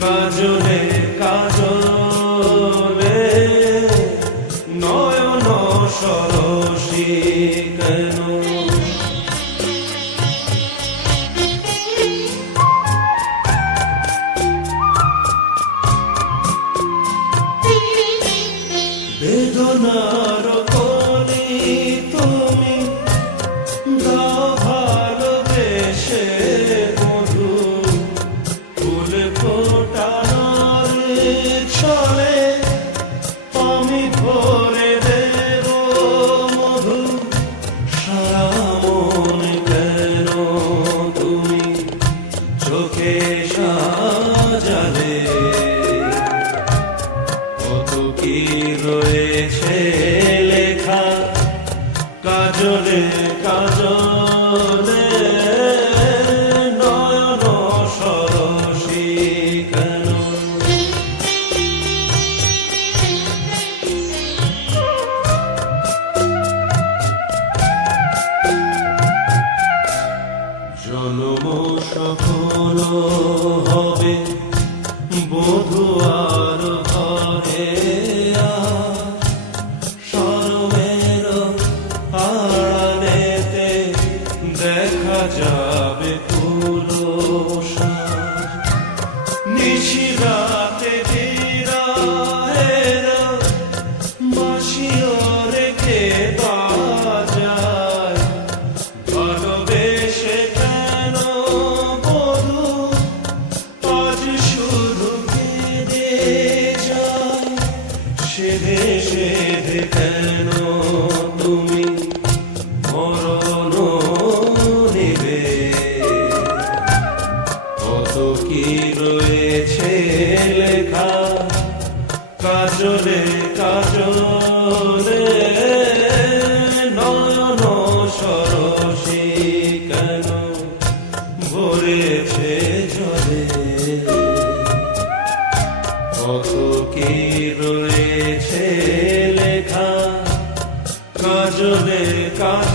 Cause you're there. চোখে রয়েছে লেখা? কাজলে কাজল বধুয়ার ঘরে। সেধে সেধে কেন তুমি মরণ নেবে? কত কি রয়েছে লেখা? কাজলে কাজলে নয়ন সরসী the karşılık